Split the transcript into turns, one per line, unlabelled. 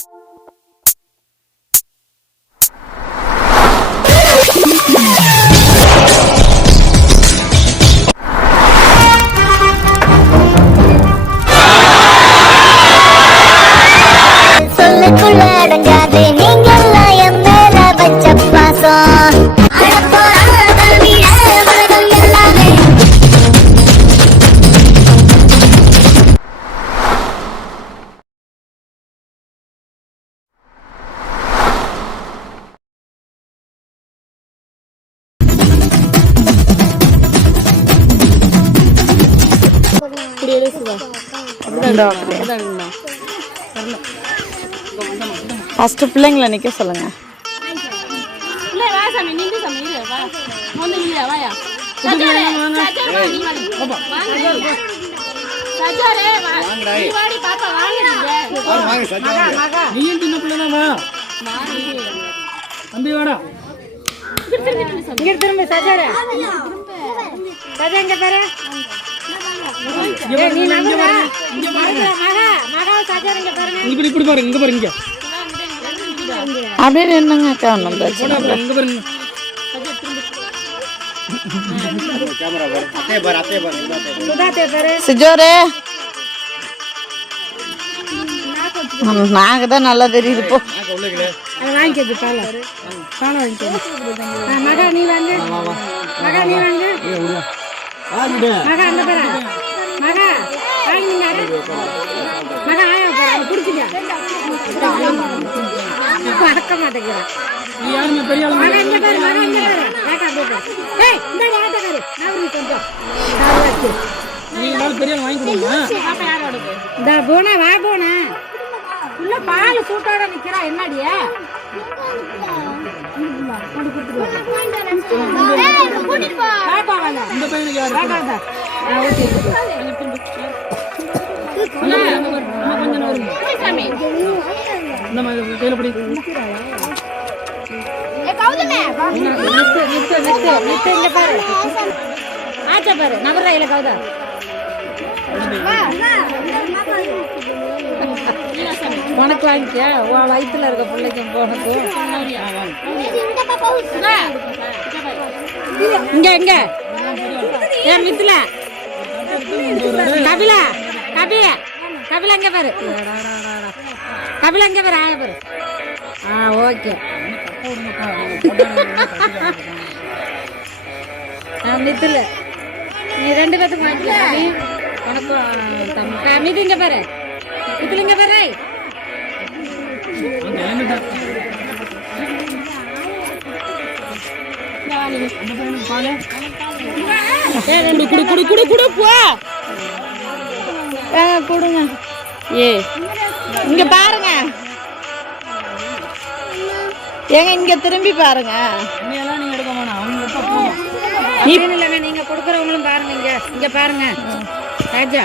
Thank you. நீங்க.
நீயும் சின்ன பிள்ளைதாம்மா தம்பி வாடா.
இங்க திரும்ப சஜாரே. சஜா இங்க பாரு?
இப்படி இப்படி பாருங்க. இங்க பாருங்க.
அப்படியே நின்னுங்க
இங்க
சிஜோரே. நாங்க தான் நல்லா தெரியுது போ.
பால. பால வாங்கிக்கது மகா நீ வாங்க மகா நீ வாங்க மகா அந்த பாரு. மறக்க மாட்டேங்கிறேன்
யாருமே பெரிய ஆளு
மகா இங்க பாரு மகா இங்க பாரு கேட்டா அப்படியே பாரு ஏய் இந்த ஆட்டக்காரு நான் கொஞ்சம் நான் வச்சு
நீ எல்லாரும் பெரிய வாங்கி கொடுங்க
இந்த போனா வா. போனா உள்ள பால் சூட்டோட நிக்கிறா என்னடியே பாப்பா வாங்க
இந்த பையனுக்கு யாரு
பாப்பா வா. நான் ஊத்தி
இந்த
பாரு ஆச்சா பாரு நபர் ரயில கவுதா உனக்கு வாங்கிக்க உன் வயிற்றுல இருக்க பிள்ளைக்கும் உனக்கு இங்க இங்க. ஏன் மித்துல? கபில கபில. கபிலா அங்கே பாரு கபிலா அங்கே பாரு ஆய பாரு ஆ ஓகே. நான் மித்துல நீ ரெண்டு பேர்த்துக்கு வாங்கிக்க. நீ உனக்கும் தம்பி மிது இங்க பாரு. மித்துல இங்கே பாரு குடு குடு குடு குடு குடு போ.
கொடுங்க. ஏ இங்க பாருங்க. ஏங்க இங்க திரும்பி பாருங்க.
நீங்க
கொடுக்குறவங்களும் பாருங்க இங்க. இங்க பாருங்க. ராஜா.